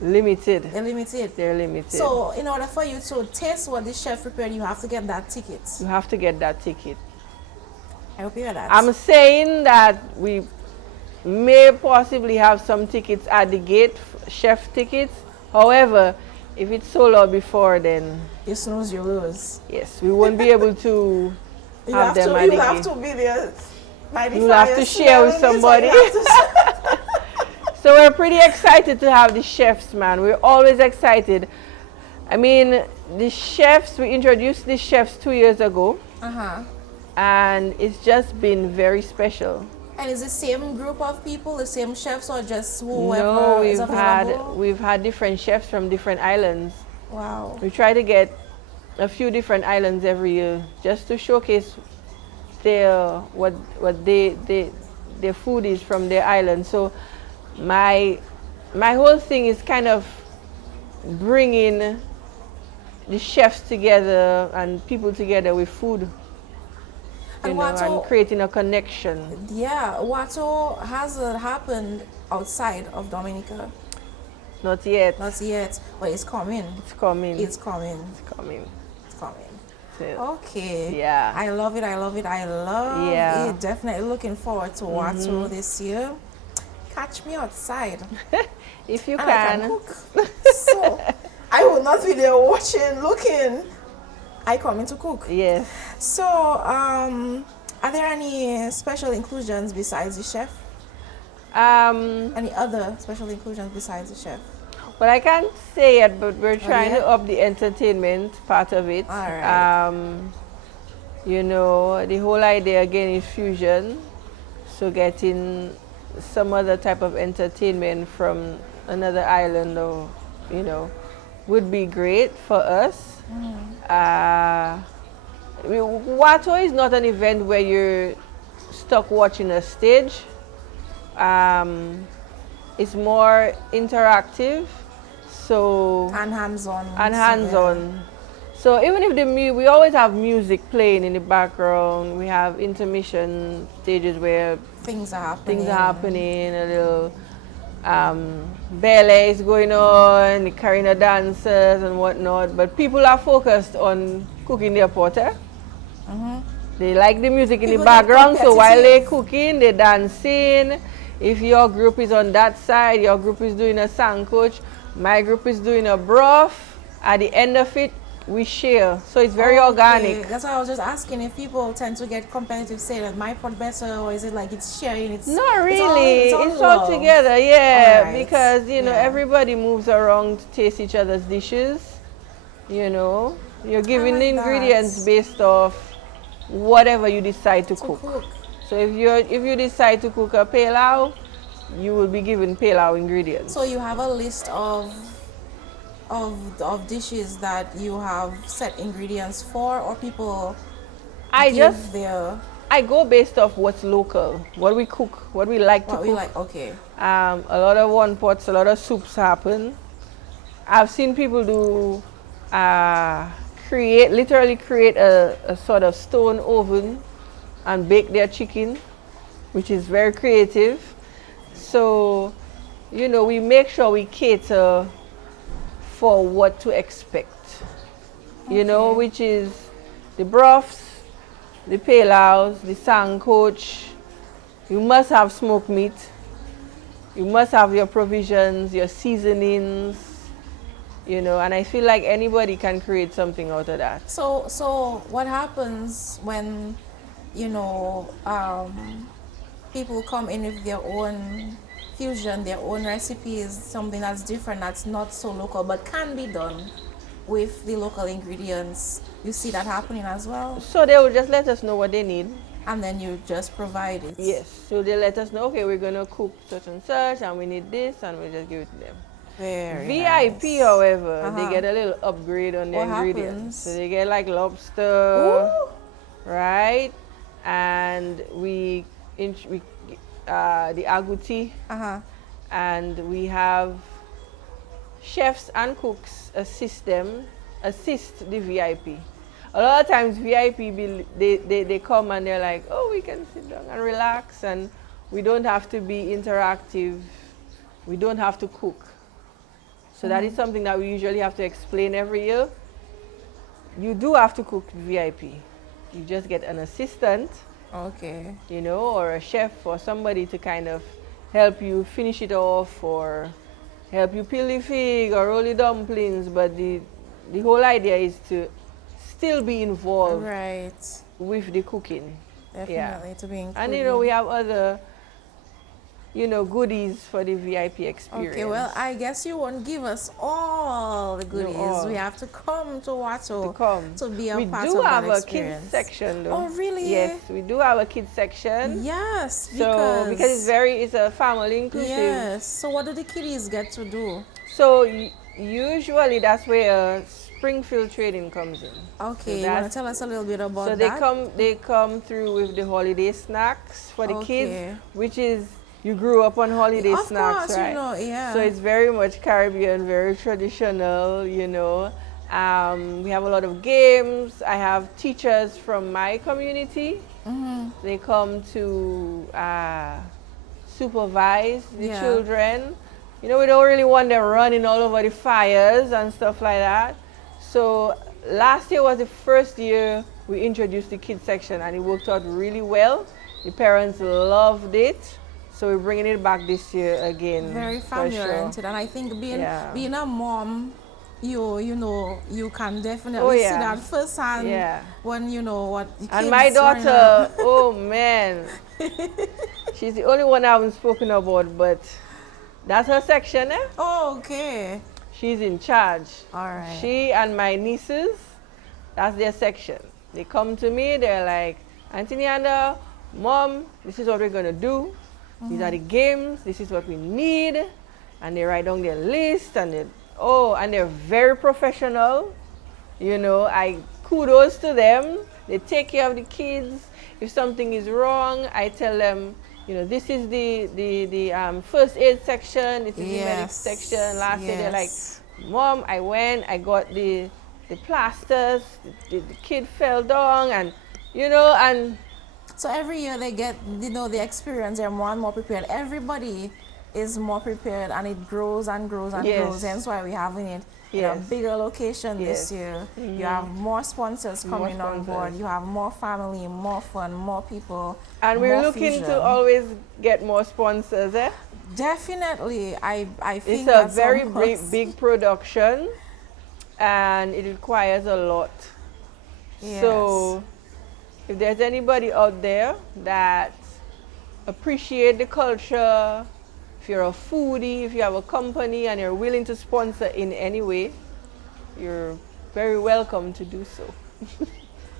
limited. They're limited. They're limited. So in order for you to taste what the chef prepared, you have to get that ticket. You have to get that ticket. I hope you hear that. I'm saying that we may possibly have some tickets at the gate, chef tickets. However, if it's sold out before, then you snooze, you lose. yes, we won't be able to have them at the You gate. have to be there. You'll have to share with somebody. So we're pretty excited to have the chefs, man. We're always excited. I mean, the chefs, we introduced the chefs 2 years ago. And it's just been very special. And is the same group of people, the same chefs, or just whoever No, is available? we've had different chefs from different islands. Wow. We try to get a few different islands every year just to showcase their their food is from their island. So my whole thing is kind of bringing the chefs together and people together with food. And creating a connection. Yeah, WATO hasn't happened outside of Dominica. Not yet. Not yet, but it's coming. It's coming. It's coming. It's coming. It's coming. So, okay. Yeah. I love it. I love it. I love it. Definitely looking forward to WATO this year. Catch me outside. If you and can. I can cook. So I will not be there watching, looking. I come in to cook. Yes. So, are there any special inclusions besides the chef? Any other special inclusions besides the chef? Well, I can't say it, but we're trying to up the entertainment part of it. All right. You know, the whole idea again is fusion. So getting some other type of entertainment from another island, or you know, would be great for us. WATO is not an event where you're stuck watching a stage. It's more interactive, so and hands-on. And hands-on. So even if we always have music playing in the background. We have intermission stages where things are happening. A little ballet is going on, the Karina dancers and whatnot, but people are focused on cooking their porter. They like the music in the background, so while they're cooking, they're dancing. If your group is on that side, your group is doing a sang coach, my group is doing a broth. At the end of it, we share, so it's very organic. That's why I was just asking if people tend to get competitive, say that my pot better, or is it like it's sharing? It's not really. It's all together, because you know everybody moves around to taste each other's dishes. You know, you're giving the ingredients based off whatever you decide to cook. So if you decide to cook a pilau, you will be given pilau ingredients. So you have a list of dishes that you have set ingredients for, or people I go based off what's local, what we cook, what we like to cook. Okay. A lot of one pots, a lot of soups happen. I've seen people do literally create a sort of stone oven and bake their chicken, which is very creative. So, you know, we make sure we cater for what to expect, you know, which is the broths, the pilaus, the sang coach. You must have smoked meat. You must have your provisions, your seasonings, you know, and I feel like anybody can create something out of that. So what happens when, you know, people come in with their own fusion, their own recipes, something that's different, that's not so local, but can be done with the local ingredients? You see that happening as well? So they will just let us know what they need. And then you just provide it? Yes. So they let us know, okay, we're going to cook such and such, and we need this, and we just give it to them. Very VIP, nice. However, they get a little upgrade on the ingredients. Happens? So they get like lobster, right? And the agouti, and we have chefs and cooks assist the VIP. A lot of times VIP, they come and they're like, oh, we can sit down and relax, and we don't have to be interactive. We don't have to cook. So that is something that we usually have to explain every year. You do have to cook VIP. You just get an assistant, Okay. you know, or a chef or somebody to kind of help you finish it off or help you peel the fig or roll the dumplings. But the whole idea is to still be involved Right. with the cooking. Definitely to be included. And you know, we have other, you know, goodies for the VIP experience. Okay, well, I guess you won't give us all the goodies. all. We have to come to WATO To come. to be a We part do of have that a experience. kids section though. Oh, really? Yes, we do have a kids section. Yes, So because it's a family inclusive. yes. So what do the kiddies get to do? So usually that's where Springfield trading comes in. Okay, So you want to that's- tell us a little bit about So that? they come through with the holiday snacks for the Okay. kids, which is you grew up on holiday Of snacks, course, right? you know, yeah. So it's very much Caribbean, very traditional, you know. We have a lot of games. I have teachers from my community. They come to supervise the Yeah. children. You know, we don't really want them running all over the fires and stuff like that. So last year was the first year we introduced the kids section and it worked out really well. The parents loved it. So we're bringing it back this year again. Very for family sure. oriented, and I think being Yeah. being a mom, you know, you can definitely Oh, see yeah. that firsthand Yeah. when you know what the And kids my running daughter, around. oh man, she's the only one I haven't spoken about, but that's her section, eh? Oh, okay. She's in charge. All right. She and my nieces, that's their section. They come to me, they're like, Auntie Nyanda, Mom, this is what we're gonna do. These are the games, this is what we need. And they write down their list and they're very professional. You know, I kudos to them. They take care of the kids. If something is wrong, I tell them, you know, this is the first aid section, this is the medic Yes, section. Last year they're like, yes. Mom, I went, I got the plasters, the kid fell down and, you know, and So every year they get, you know, the experience, they're more and more prepared. Everybody is more prepared and it grows and grows and Yes. grows. Hence why we're having it in a Yes. bigger location Yes. this year. You have more sponsors More coming on board. sponsors. You have more family, more fun, more people. and we're more looking fusion. to always get more sponsors, eh? Definitely, I think It's a that's very almost- big production and it requires a lot. Yes. So if there's anybody out there that appreciate the culture, if you're a foodie, if you have a company and you're willing to sponsor in any way, you're very welcome to do so.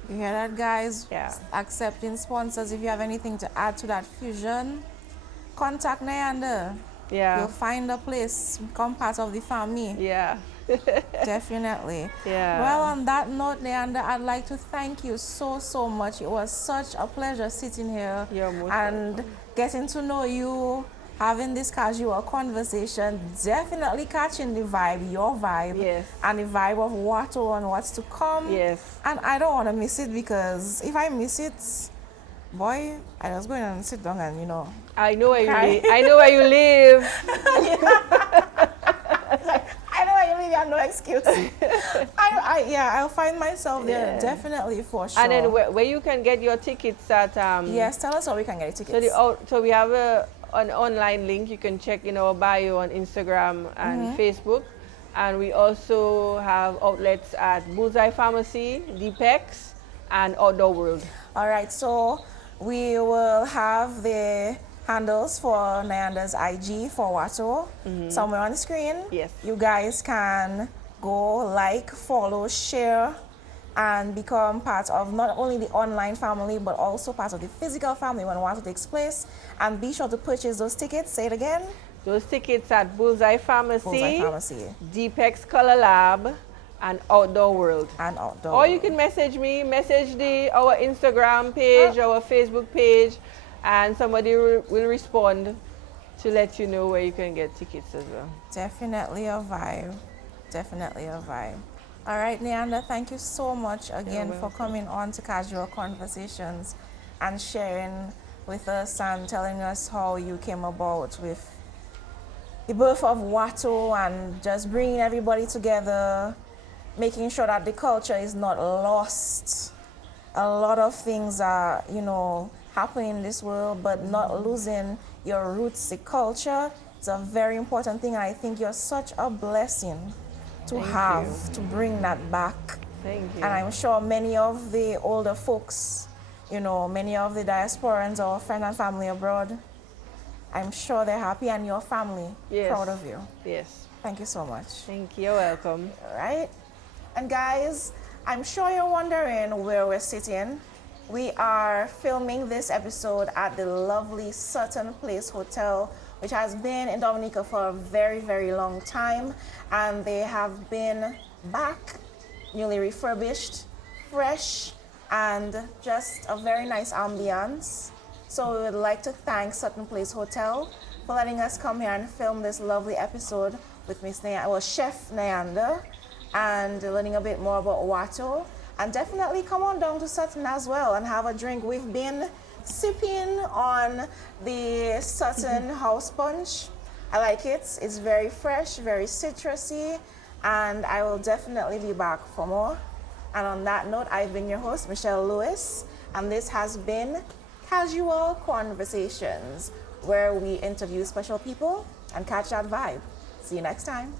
You hear that, guys? Yeah. Accepting sponsors. If you have anything to add to that fusion, contact Nyanda. Yeah. You'll find a place, become part of the family. Yeah. Definitely. Yeah. Well, on that note, Nyanda, I'd like to thank you so much. It was such a pleasure sitting here You're most and getting to know you, having this casual conversation, definitely catching the vibe, your vibe, Yes. and the vibe of WATO and what's to come. Yes. And I don't want to miss it because if I miss it, boy, I just go in and sit down and, you know. I know where you Cry. live. I know where you live. I know I really have no excuse. I'll find myself there, Yeah. definitely, for sure. And then where you can get your tickets at Yes, tell us how we can get tickets. So we have an online link you can check in our bio on Instagram and Facebook, and we also have outlets at Bullseye Pharmacy, Deepex, and Outdoor World. All right, so we will have the handles for Nyanda's IG for WATO somewhere on the screen. Yes. You guys can go like, follow, share, and become part of not only the online family, but also part of the physical family when WATO takes place. And be sure to purchase those tickets. Say it again. Those tickets at Bullseye Pharmacy, Bullseye Pharmacy Deepex Color Lab, and Outdoor World. and Outdoor. Or you can message me, our Instagram page, our Facebook page, and somebody will respond to let you know where you can get tickets as well. Definitely a vibe. Definitely a vibe. All right, Nyanda, thank you so much again for coming on to Casual Conversations and sharing with us and telling us how you came about with the birth of WATO and just bringing everybody together, making sure that the culture is not lost. A lot of things are, happening in this world, but not losing your roots, the culture. It's a very important thing. I think you're such a blessing to to bring that back. Thank you. And I'm sure many of the older folks, many of the diasporans or friends and family abroad, I'm sure they're happy, and your family proud of you. Yes. Thank you so much. Thank you. You're welcome. All right. And guys, I'm sure you're wondering where we're sitting. We are filming this episode at the lovely Sutton Place Hotel, which has been in Dominica for a very, very long time. And they have been back, newly refurbished, fresh, and just a very nice ambiance. So we would like to thank Sutton Place Hotel for letting us come here and film this lovely episode with Chef Nyanda, and learning a bit more about WATO. And definitely come on down to Sutton as well and have a drink. We've been sipping on the Sutton house punch. I like it. It's very fresh, very citrusy, and I will definitely be back for more. And on that note, I've been your host, Michelle Lewis, and this has been Casual Conversations, where we interview special people and catch that vibe. See you next time.